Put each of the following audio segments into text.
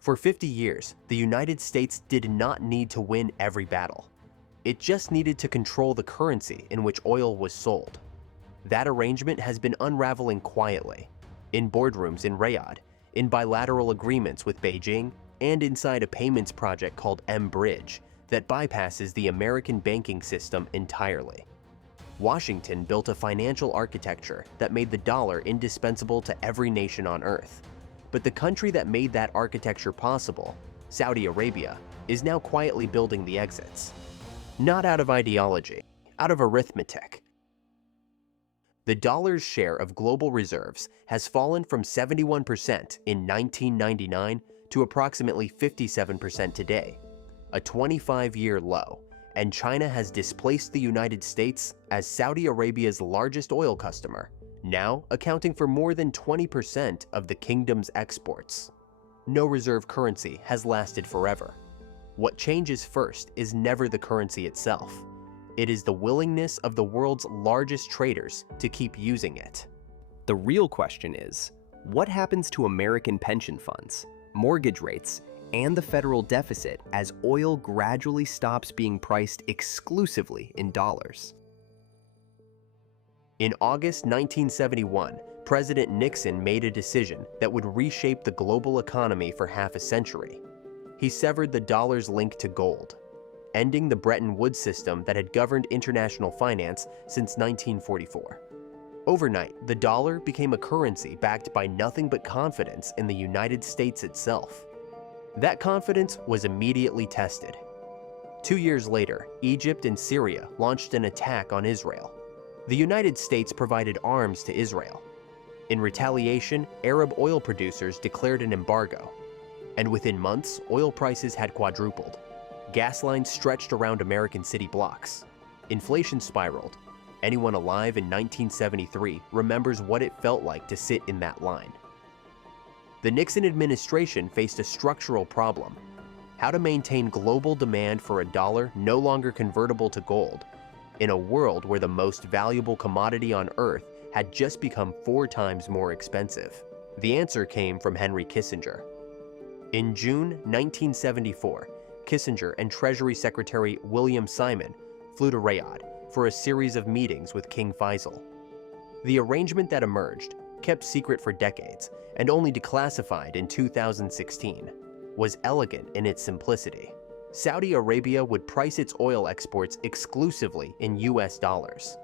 For 50 years, the United States did not need to win every battle. It just needed to control the currency in which oil was sold. That arrangement has been unraveling quietly, in boardrooms in Riyadh, in bilateral agreements with Beijing, and inside a payments project called mBridge that bypasses the American banking system entirely. Washington built a financial architecture that made the dollar indispensable to every nation on Earth. But the country that made that architecture possible, Saudi Arabia, is now quietly building the exits. Not out of ideology, out of arithmetic. The dollar's share of global reserves has fallen from 71% in 1999 to approximately 57% today, a 25-year low, and China has displaced the United States as Saudi Arabia's largest oil customer, now accounting for more than 20% of the kingdom's exports. No reserve currency has lasted forever. What changes first is never the currency itself. It is the willingness of the world's largest traders to keep using it. The real question is, what happens to American pension funds, mortgage rates, and the federal deficit as oil gradually stops being priced exclusively in dollars? In August 1971, President Nixon made a decision that would reshape the global economy for half a century. He severed the dollar's link to gold, ending the Bretton Woods system that had governed international finance since 1944. Overnight, the dollar became a currency backed by nothing but confidence in the United States itself. That confidence was immediately tested. 2 years later, Egypt and Syria launched an attack on Israel. The United States provided arms to Israel. In retaliation, Arab oil producers declared an embargo. And within months, oil prices had quadrupled. Gas lines stretched around American city blocks. Inflation spiraled. Anyone alive in 1973 remembers what it felt like to sit in that line. The Nixon administration faced a structural problem: how to maintain global demand for a dollar no longer convertible to gold, in a world where the most valuable commodity on Earth had just become 4 times more expensive. The answer came from Henry Kissinger. In June 1974, Kissinger and Treasury Secretary William Simon flew to Riyadh for a series of meetings with King Faisal. The arrangement that emerged, kept secret for decades and only declassified in 2016, was elegant in its simplicity. Saudi Arabia would price its oil exports exclusively in US dollars.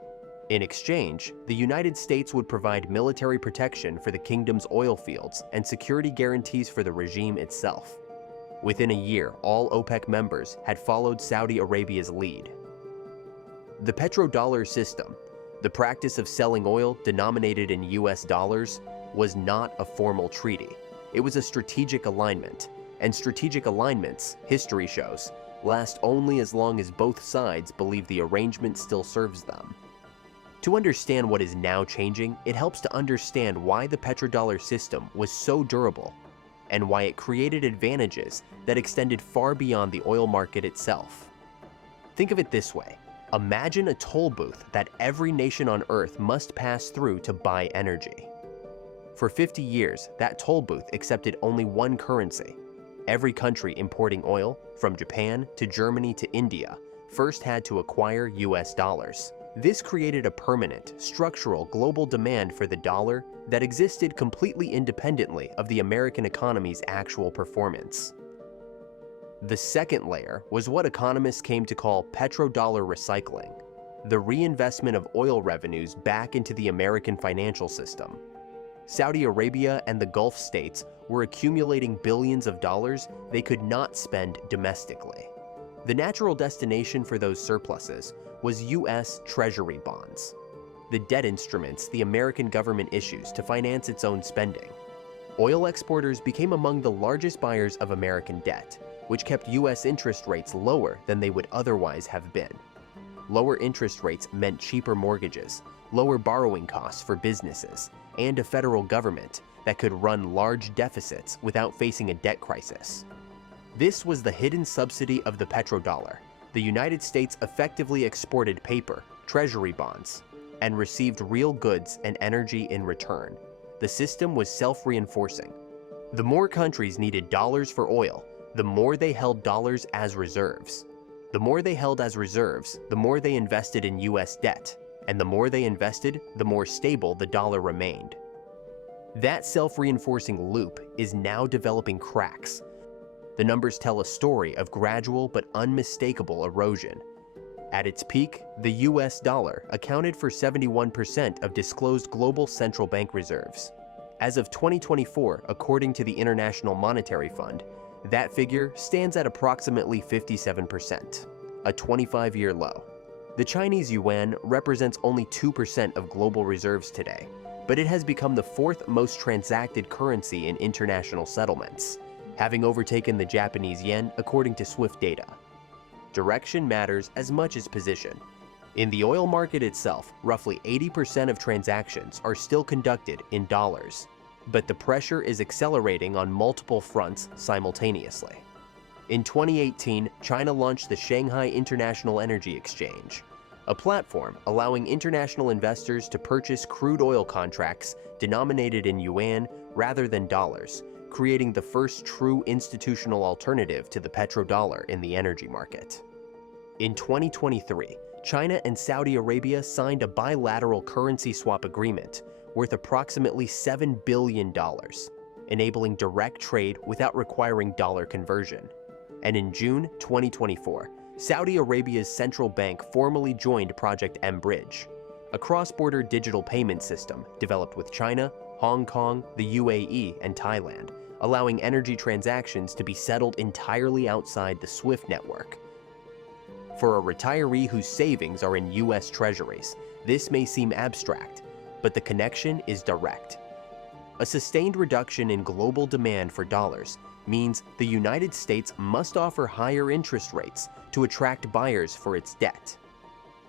In exchange, the United States would provide military protection for the kingdom's oil fields and security guarantees for the regime itself. Within a year, all OPEC members had followed Saudi Arabia's lead. The petrodollar system, the practice of selling oil denominated in US dollars, was not a formal treaty. It was a strategic alignment, and strategic alignments, history shows, last only as long as both sides believe the arrangement still serves them. To understand what is now changing, it helps to understand why the petrodollar system was so durable, and why it created advantages that extended far beyond the oil market itself. Think of it this way. Imagine a toll booth that every nation on Earth must pass through to buy energy. For 50 years, that toll booth accepted only one currency. Every country importing oil, from Japan to Germany to India, first had to acquire US dollars. This created a permanent, structural global demand for the dollar that existed completely independently of the American economy's actual performance. The second layer was what economists came to call petrodollar recycling, the reinvestment of oil revenues back into the American financial system. Saudi Arabia and the Gulf states were accumulating billions of dollars they could not spend domestically. The natural destination for those surpluses was US Treasury bonds, the debt instruments the American government issues to finance its own spending. Oil exporters became among the largest buyers of American debt, which kept US interest rates lower than they would otherwise have been. Lower interest rates meant cheaper mortgages, lower borrowing costs for businesses, and a federal government that could run large deficits without facing a debt crisis. This was the hidden subsidy of the petrodollar. The United States effectively exported paper, treasury bonds, and received real goods and energy in return. The system was self-reinforcing. The more countries needed dollars for oil, the more they held dollars as reserves. The more they held as reserves, the more they invested in US debt, and the more they invested, the more stable the dollar remained. That self-reinforcing loop is now developing cracks. The numbers tell a story of gradual but unmistakable erosion. At its peak, the US dollar accounted for 71% of disclosed global central bank reserves. As of 2024, according to the International Monetary Fund, that figure stands at approximately 57%, a 25-year low. The Chinese yuan represents only 2% of global reserves today, but it has become the fourth most transacted currency in international settlements, having overtaken the Japanese yen according to SWIFT data. Direction matters as much as position. In the oil market itself, roughly 80% of transactions are still conducted in dollars, but the pressure is accelerating on multiple fronts simultaneously. In 2018, China launched the Shanghai International Energy Exchange, a platform allowing international investors to purchase crude oil contracts denominated in yuan rather than dollars, creating the first true institutional alternative to the petrodollar in the energy market. In 2023, China and Saudi Arabia signed a bilateral currency swap agreement worth approximately $7 billion, enabling direct trade without requiring dollar conversion. And in June 2024, Saudi Arabia's central bank formally joined Project mBridge, a cross-border digital payment system developed with China, Hong Kong, the UAE, and Thailand, allowing energy transactions to be settled entirely outside the SWIFT network. For a retiree whose savings are in US Treasuries, this may seem abstract, but the connection is direct. A sustained reduction in global demand for dollars means the United States must offer higher interest rates to attract buyers for its debt.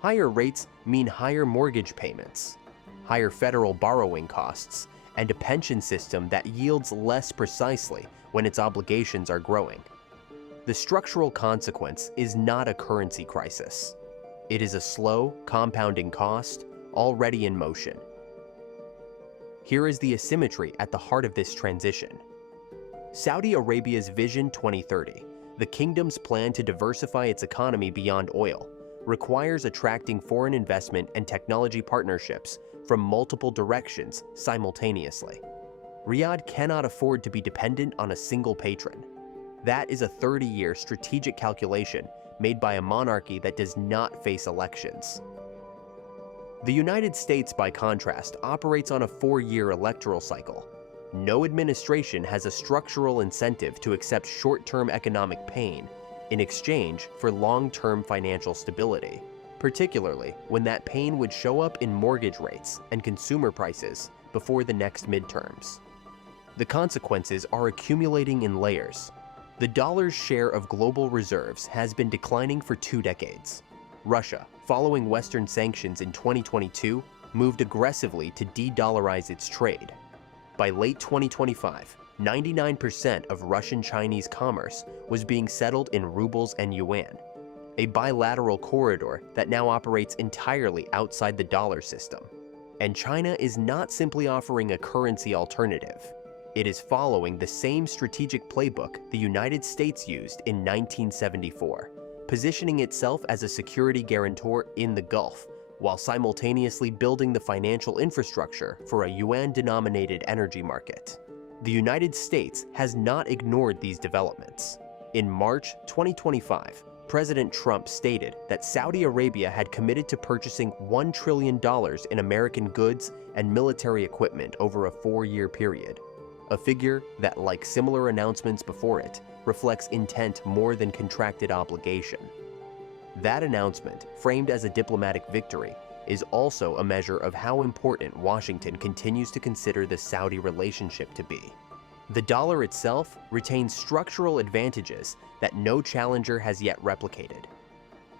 Higher rates mean higher mortgage payments, higher federal borrowing costs, and a pension system that yields less precisely when its obligations are growing. The structural consequence is not a currency crisis. It is a slow, compounding cost already in motion. Here is the asymmetry at the heart of this transition. Saudi Arabia's Vision 2030, the kingdom's plan to diversify its economy beyond oil, requires attracting foreign investment and technology partnerships from multiple directions simultaneously. Riyadh cannot afford to be dependent on a single patron. That is a 30-year strategic calculation made by a monarchy that does not face elections. The United States, by contrast, operates on a 4-year electoral cycle. No administration has a structural incentive to accept short-term economic pain in exchange for long-term financial stability, particularly when that pain would show up in mortgage rates and consumer prices before the next midterms. The consequences are accumulating in layers. The dollar's share of global reserves has been declining for 2 decades. Russia, following Western sanctions in 2022, moved aggressively to de-dollarize its trade. By late 2025, 99% of Russian-Chinese commerce was being settled in rubles and yuan, a bilateral corridor that now operates entirely outside the dollar system. And China is not simply offering a currency alternative. It is following the same strategic playbook the United States used in 1974, positioning itself as a security guarantor in the Gulf, while simultaneously building the financial infrastructure for a yuan-denominated energy market. The United States has not ignored these developments. In March 2025, President Trump stated that Saudi Arabia had committed to purchasing $1 trillion in American goods and military equipment over a 4-year period, a figure that, like similar announcements before it, reflects intent more than contracted obligation. That announcement, framed as a diplomatic victory, is also a measure of how important Washington continues to consider the Saudi relationship to be. The dollar itself retains structural advantages that no challenger has yet replicated.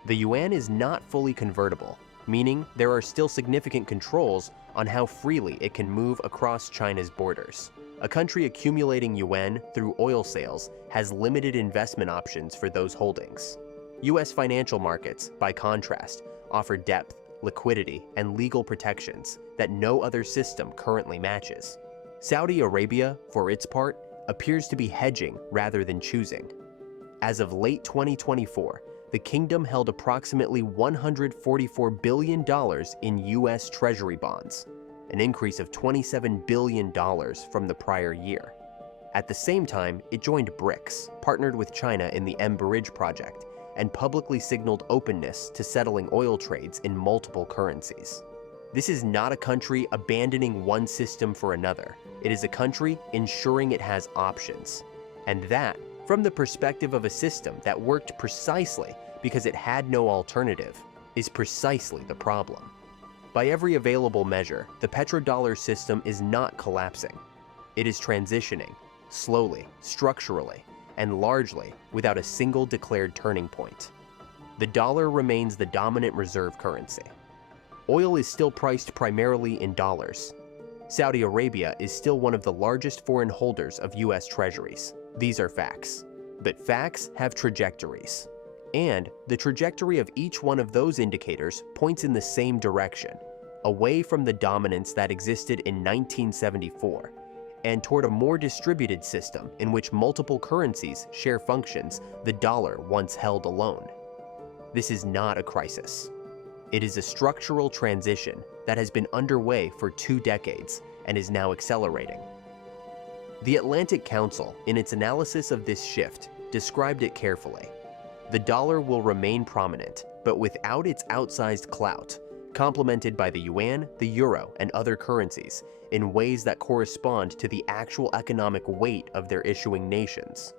The yuan is not fully convertible, meaning there are still significant controls on how freely it can move across China's borders. A country accumulating yuan through oil sales has limited investment options for those holdings. US financial markets, by contrast, offer depth, liquidity, and legal protections that no other system currently matches. Saudi Arabia, for its part, appears to be hedging rather than choosing. As of late 2024, the kingdom held approximately $144 billion in U.S. Treasury bonds, an increase of $27 billion from the prior year. At the same time, it joined BRICS, partnered with China in the mBridge project, and publicly signaled openness to settling oil trades in multiple currencies. This is not a country abandoning one system for another. It is a country ensuring it has options. And that, from the perspective of a system that worked precisely because it had no alternative, is precisely the problem. By every available measure, the petrodollar system is not collapsing. It is transitioning, slowly, structurally, and largely without a single declared turning point. The dollar remains the dominant reserve currency. Oil is still priced primarily in dollars. Saudi Arabia is still one of the largest foreign holders of US treasuries. These are facts. But facts have trajectories. And the trajectory of each one of those indicators points in the same direction, away from the dominance that existed in 1974, and toward a more distributed system in which multiple currencies share functions the dollar once held alone. This is not a crisis. It is a structural transition that has been underway for 2 decades and is now accelerating. The Atlantic Council, in its analysis of this shift, described it carefully. The dollar will remain prominent, but without its outsized clout, complemented by the yuan, the euro, and other currencies, in ways that correspond to the actual economic weight of their issuing nations.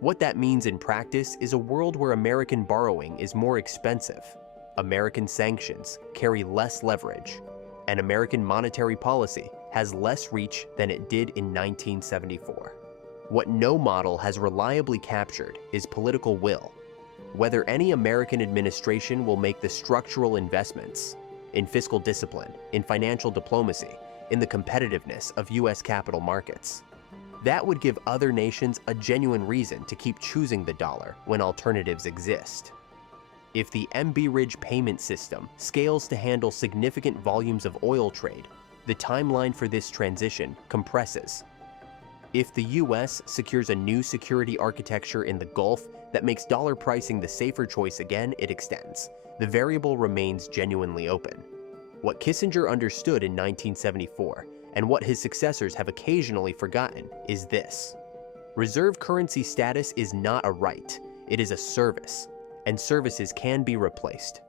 What that means in practice is a world where American borrowing is more expensive, American sanctions carry less leverage, and American monetary policy has less reach than it did in 1974. What no model has reliably captured is political will. Whether any American administration will make the structural investments in fiscal discipline, in financial diplomacy, in the competitiveness of US capital markets. That would give other nations a genuine reason to keep choosing the dollar when alternatives exist. If the mBridge payment system scales to handle significant volumes of oil trade, the timeline for this transition compresses. If the US secures a new security architecture in the Gulf that makes dollar pricing the safer choice again, it extends. The variable remains genuinely open. What Kissinger understood in 1974, and what his successors have occasionally forgotten, is this: reserve currency status is not a right, it is a service, and services can be replaced.